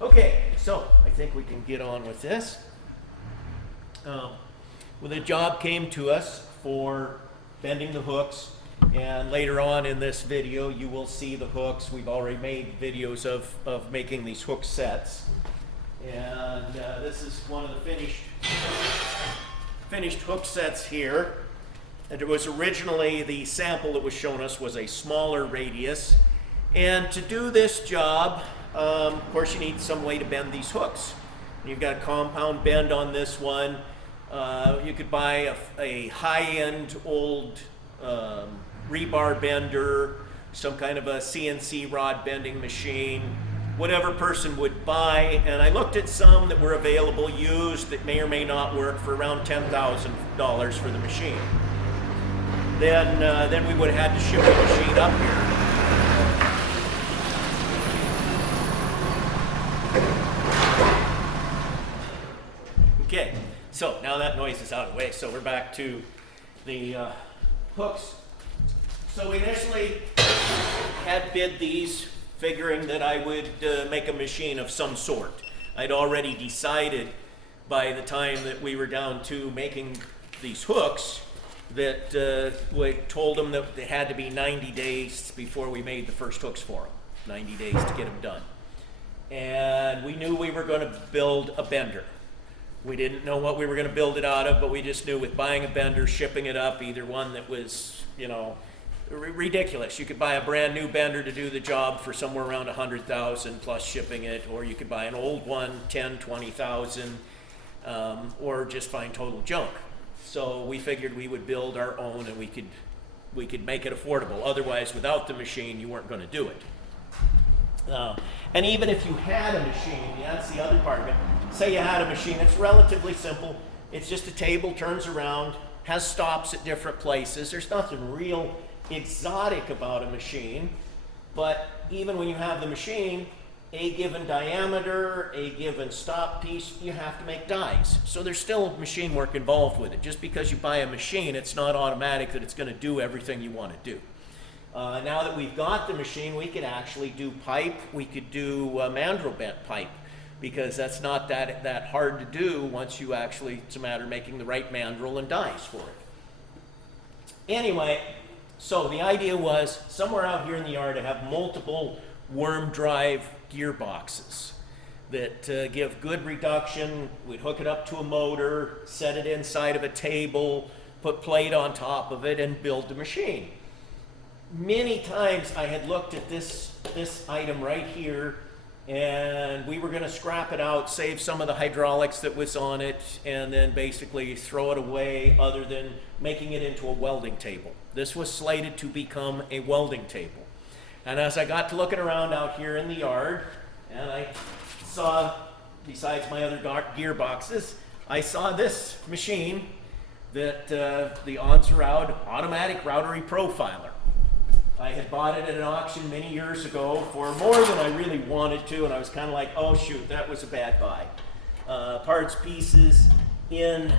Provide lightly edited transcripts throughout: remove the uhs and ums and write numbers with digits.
Okay, so I think we can get on with this. Well, the job came to us for bending the hooks, and later on in this video you will see the hooks. We've already made videos of making these hook sets, and this is one of the finished hook sets here. And it was originally, the sample that was shown us was a smaller radius, and to do this job, of course you need some way to bend these hooks. You've got a compound bend on this one. You could buy a high-end old rebar bender, some kind of a CNC rod bending machine, whatever person would buy. And I looked at some that were available used that may or may not work for around $10,000 for the machine. Then we would have had to ship the machine up here. Okay, so now that noise is out of the way, so we're back to the hooks. So we initially had bid these, figuring that I would make a machine of some sort. I'd already decided by the time that we were down to making these hooks that we told them that they had to be 90 days before we made the first hooks for them. 90 days to get them done. And we knew we were going to build a bender. We didn't know what we were going to build it out of, but we just knew with buying a bender, shipping it up, either one that was, you know, ridiculous. You could buy a brand new bender to do the job for somewhere around $100,000 plus shipping it, or you could buy an old one, $10,000, $20,000, or just find total junk. So we figured we would build our own, and we could make it affordable. Otherwise, without the machine, you weren't going to do it. And even if you had a machine, that's the other part of it. Say you had a machine, it's relatively simple. It's just a table, turns around, has stops at different places. There's nothing real exotic about a machine. But even when you have the machine, a given diameter, a given stop piece, you have to make dies. So there's still machine work involved with it. Just because you buy a machine, it's not automatic that it's going to do everything you want to do. Now that we've got the machine, we could actually do pipe. We could do mandrel bent pipe, because that's not that hard to do once you actually, it's a matter of making the right mandrel and dies for it. Anyway, so the idea was somewhere out here in the yard to have multiple worm drive gearboxes that give good reduction. We'd hook it up to a motor, set it inside of a table, put plate on top of it, and build the machine. Many times I had looked at this item right here, and we were going to scrap it out, save some of the hydraulics that was on it, and then basically throw it away, other than making it into a welding table. This was slated to become a welding table. And as I got to looking around out here in the yard, and I saw, besides my other gearboxes, I saw this machine that the Onsrud automatic rotary profiler. I had bought it at an auction many years ago for more than I really wanted to, and I was kind of like, oh shoot, that was a bad buy. Parts, pieces, in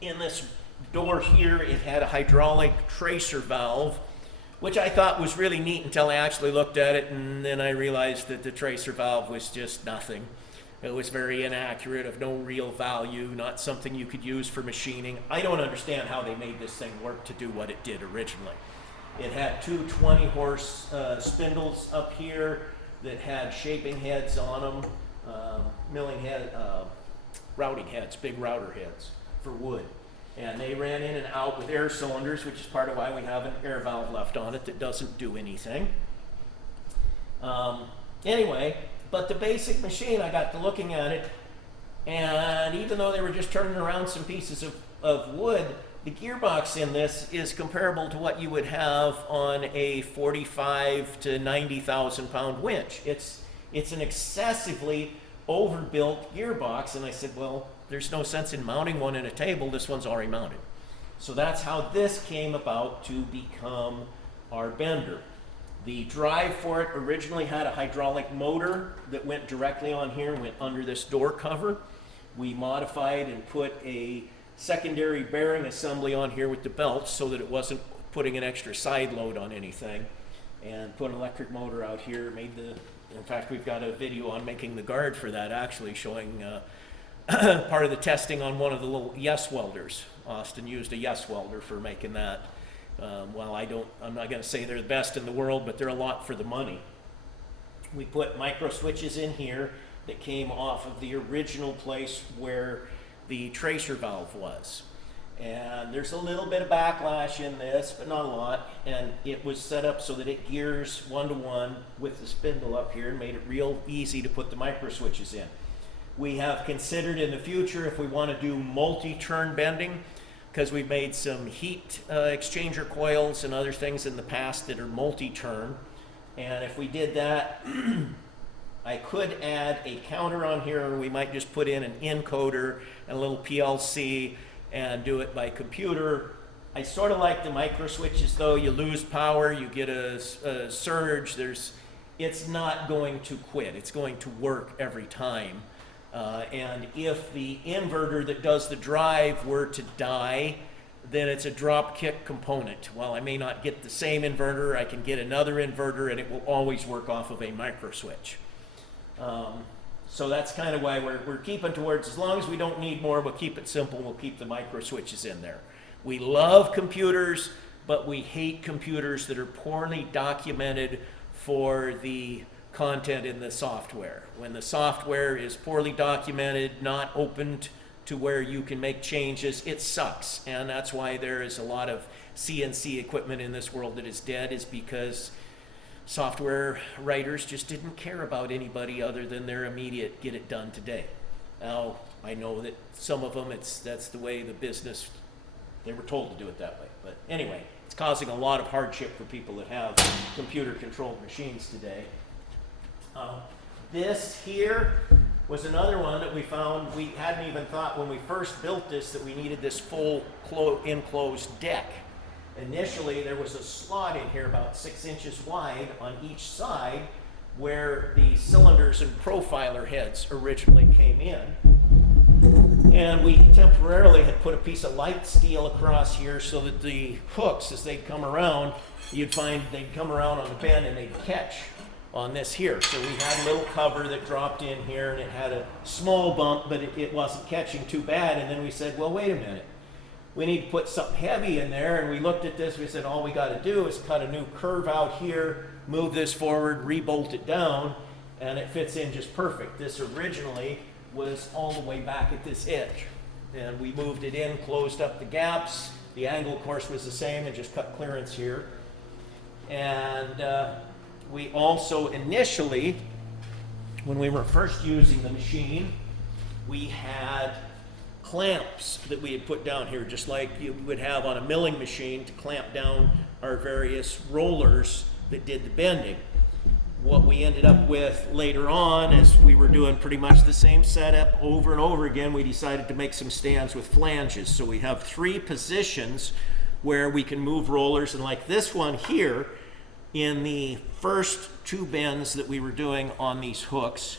this door here, it had a hydraulic tracer valve, which I thought was really neat until I actually looked at it, and then I realized that the tracer valve was just nothing. It was very inaccurate, of no real value, not something you could use for machining. I don't understand how they made this thing work to do what it did originally. It had two 20-horse spindles up here that had shaping heads on them, routing heads, big router heads for wood. And they ran in and out with air cylinders, which is part of why we have an air valve left on it that doesn't do anything. Anyway, but the basic machine, I got to looking at it, and even though they were just turning around some pieces of wood, the gearbox in this is comparable to what you would have on a 45 to 90,000 pound winch. It's an excessively overbuilt gearbox, and I said, well, there's no sense in mounting one in a table. This one's already mounted. So that's how this came about to become our bender. The drive for it originally had a hydraulic motor that went directly on here and went under this door cover. We modified and put a secondary bearing assembly on here with the belts so that it wasn't putting an extra side load on anything, and put an electric motor out here, made the In fact, we've got a video on making the guard for that, actually showing part of the testing on one of the little yes welders. Austin used a yes welder for making that. Well, I'm not going to say they're the best in the world, but they're a lot for the money. We put micro switches in here that came off of the original place where the tracer valve was. And there's a little bit of backlash in this, but not a lot. And it was set up so that it gears 1-to-1 with the spindle up here and made it real easy to put the micro switches in. We have considered in the future if we want to do multi-turn bending, because we've made some heat exchanger coils and other things in the past that are multi-turn. And if we did that, I could add a counter on here, or we might just put in an encoder and a little PLC and do it by computer. I sort of like the micro switches though. You lose power, you get a surge. It's not going to quit. It's going to work every time. And if the inverter that does the drive were to die, then it's a drop kick component. While I may not get the same inverter, I can get another inverter and it will always work off of a micro switch. So that's kind of why we're keeping towards, as long as we don't need more, we'll keep it simple, we'll keep the micro switches in there. We love computers, but we hate computers that are poorly documented for the content in the software. When the software is poorly documented, not opened to where you can make changes, it sucks. And that's why there is a lot of CNC equipment in this world that is dead, is because software writers just didn't care about anybody other than their immediate get it done today. Now, I know that some of them, that's the way the business, they were told to do it that way. But anyway, it's causing a lot of hardship for people that have computer-controlled machines today. This here was another one that we found. We hadn't even thought when we first built this that we needed this full enclosed deck. Initially, there was a slot in here about 6 inches wide on each side where the cylinders and profiler heads originally came in. And we temporarily had put a piece of light steel across here so that the hooks, as they'd come around, you'd find they'd come around on the bend and they'd catch on this here. So we had a little cover that dropped in here and it had a small bump, but it wasn't catching too bad. And then we said, well, wait a minute. We need to put something heavy in there, and we looked at this, we said all we got to do is cut a new curve out here, move this forward, re-bolt it down, and it fits in just perfect. This originally was all the way back at this edge, and we moved it in, closed up the gaps. The angle, of course, was the same, and just cut clearance here. And we also initially, when we were first using the machine, we had clamps that we had put down here, just like you would have on a milling machine to clamp down our various rollers that did the bending. What we ended up with later on, as we were doing pretty much the same setup over and over again, we decided to make some stands with flanges. So we have 3 positions where we can move rollers, and like this one here, in the first 2 bends that we were doing on these hooks,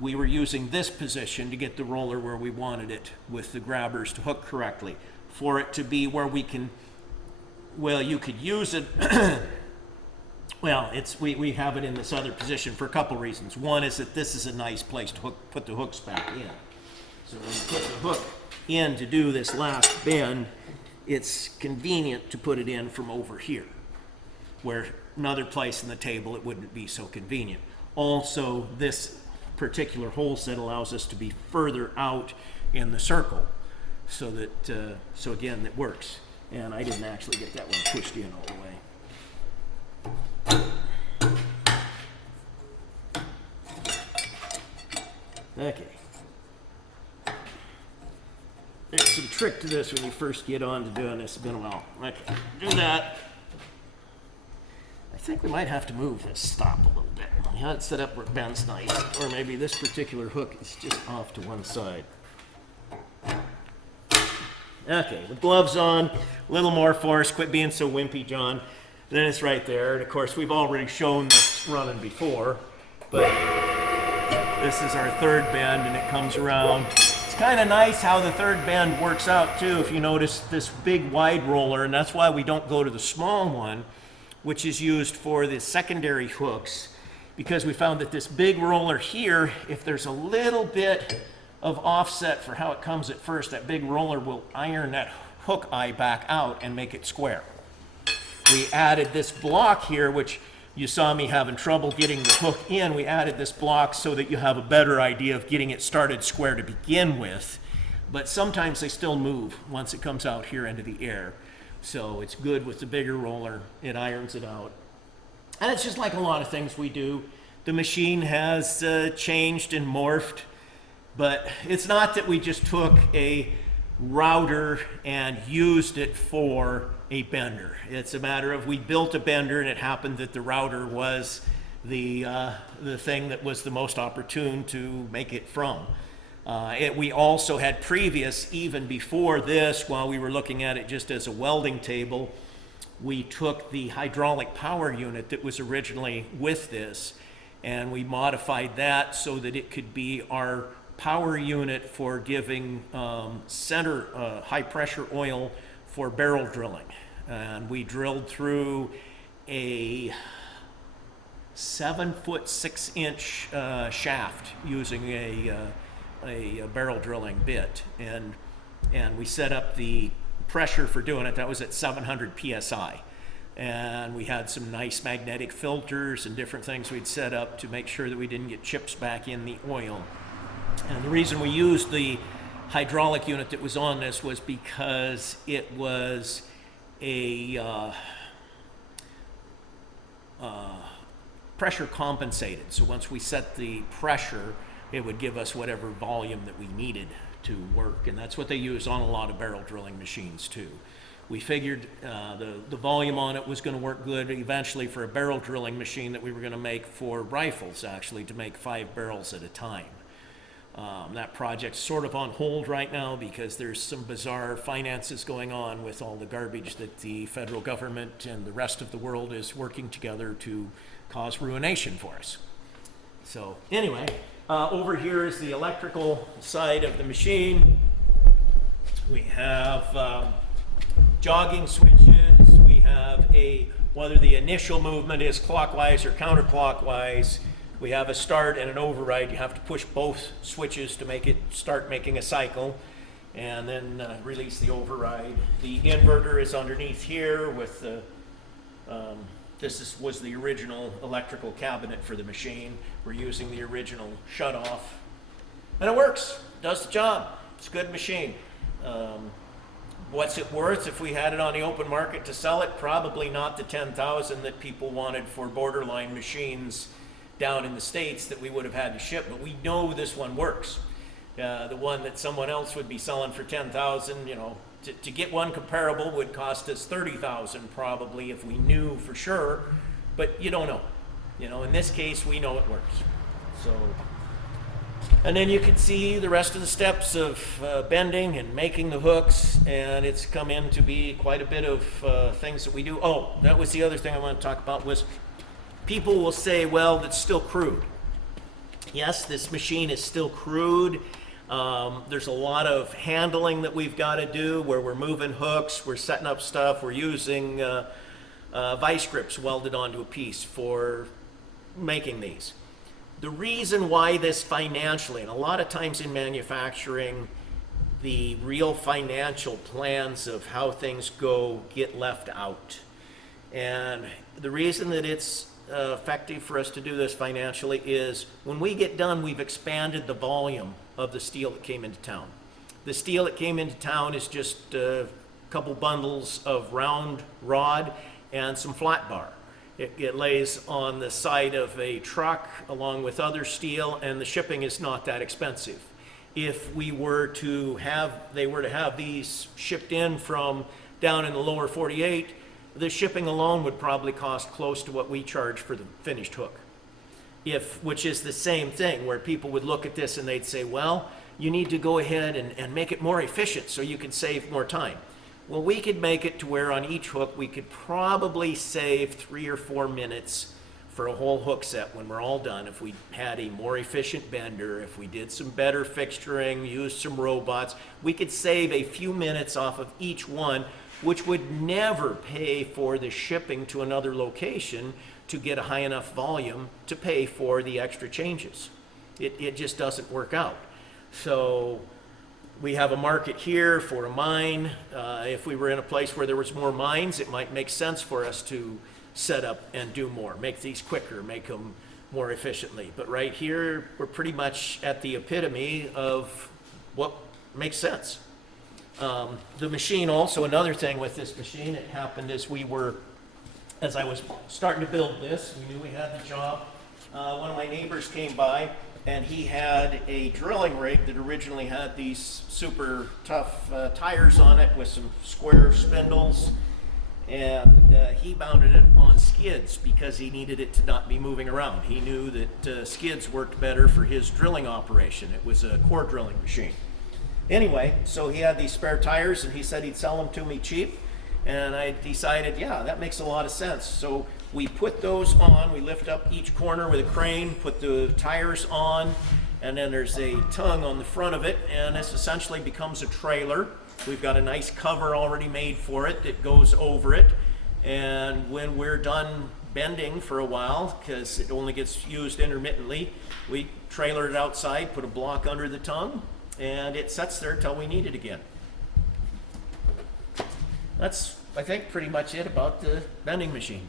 we were using this position to get the roller where we wanted it with the grabbers to hook correctly. For it to be where we can, well, you could use it, well, we have it in this other position for a couple reasons. One is that this is a nice place to put the hooks back in. So when you put the hook in to do this last bend, it's convenient to put it in from over here, where another place in the table it wouldn't be so convenient. Also, this particular hole set allows us to be further out in the circle, so that so again that works. And I didn't actually get that one pushed in all the way. Okay. There's some trick to this when you first get on to doing this. It's been a while. Okay, do that. I think we might have to move this stop a little bit. We had it set up where it bends nice, or maybe this particular hook is just off to one side. Okay, with gloves on, a little more force. Quit being so wimpy, John. Then it's right there. And of course, we've already shown this running before, but this is our 3rd bend, and it comes around. It's kind of nice how the 3rd bend works out too. If you notice this big wide roller, and that's why we don't go to the small one, which is used for the secondary hooks, because we found that this big roller here, if there's a little bit of offset for how it comes at first, that big roller will iron that hook eye back out and make it square. We added this block here, which you saw me having trouble getting the hook in. We added this block so that you have a better idea of getting it started square to begin with. But sometimes they still move once it comes out here into the air. So it's good with the bigger roller. It irons it out. And it's just like a lot of things we do. The machine has changed and morphed. But it's not that we just took a router and used it for a bender. It's a matter of we built a bender, and it happened that the router was the thing that was the most opportune to make it from. We also had previous, even before this, while we were looking at it just as a welding table, we took the hydraulic power unit that was originally with this, and we modified that so that it could be our power unit for giving high pressure oil for barrel drilling. And we drilled through a 7-foot 6-inch shaft using a barrel drilling bit, and we set up the pressure for doing it. That was at 700 psi, and we had some nice magnetic filters and different things we'd set up to make sure that we didn't get chips back in the oil. And the reason we used the hydraulic unit that was on this was because it was a pressure compensated. So once we set the pressure, it would give us whatever volume that we needed to work. And that's what they use on a lot of barrel drilling machines too. We figured the volume on it was going to work good eventually for a barrel drilling machine that we were going to make for rifles, actually, to make 5 barrels at a time. That project's sort of on hold right now because there's some bizarre finances going on with all the garbage that the federal government and the rest of the world is working together to cause ruination for us. So anyway, over here is the electrical side of the machine. We have jogging switches. We have whether the initial movement is clockwise or counterclockwise. We have a start and an override. You have to push both switches to make it start making a cycle, and then release the override. The inverter is underneath here with the, was the original electrical cabinet for the machine. We're using the original shutoff, and it works, does the job. It's a good machine. What's it worth if we had it on the open market to sell it? Probably not the $10,000 that people wanted for borderline machines down in the States that we would have had to ship, but we know this one works. The one that someone else would be selling for $10,000, you know, to get one comparable would cost us $30,000 probably if we knew for sure, but you don't know. You know, in this case, we know it works. So, and then you can see the rest of the steps of bending and making the hooks, and it's come in to be quite a bit of things that we do. Oh, that was the other thing I want to talk about was people will say, well, that's still crude. Yes, this machine is still crude. There's a lot of handling that we've got to do where we're moving hooks, we're setting up stuff, we're using vice grips welded onto a piece for making these. The reason why this financially, and a lot of times in manufacturing, the real financial plans of how things go get left out. And the reason that it's effective for us to do this financially is when we get done, we've expanded the volume of the steel that came into town. The steel that came into town is just a couple bundles of round rod and some flat bar. It lays on the side of a truck along with other steel, and the shipping is not that expensive. If we were to have, they were to have these shipped in from down in the lower 48, the shipping alone would probably cost close to what we charge for the finished hook. Which is the same thing, where people would look at this and they'd say, well, you need to go ahead and make it more efficient so you can save more time. Well, we could make it to where on each hook we could probably save 3 or 4 minutes for a whole hook set when we're all done. If we had a more efficient bender, if we did some better fixturing, used some robots, we could save a few minutes off of each one, which would never pay for the shipping to another location to get a high enough volume to pay for the extra changes. It just doesn't work out. So we have a market here for a mine. If we were in a place where there was more mines, it might make sense for us to set up and do more, make these quicker, make them more efficiently. But right here, we're pretty much at the epitome of what makes sense. The machine also, another thing with this machine, it happened as I was starting to build this, we knew we had the job. One of my neighbors came by and he had a drilling rig that originally had these super tough tires on it with some square spindles. And he mounted it on skids because he needed it to not be moving around. He knew that skids worked better for his drilling operation. It was a core drilling machine. Anyway, so he had these spare tires and he said he'd sell them to me cheap. And I decided, yeah, that makes a lot of sense. So we put those on, we lift up each corner with a crane, put the tires on, and then there's a tongue on the front of it, and this essentially becomes a trailer. We've got a nice cover already made for it that goes over it. And when we're done bending for a while, because it only gets used intermittently, we trailer it outside, put a block under the tongue, and it sits there till we need it again. That's, I think, pretty much it about the bending machine.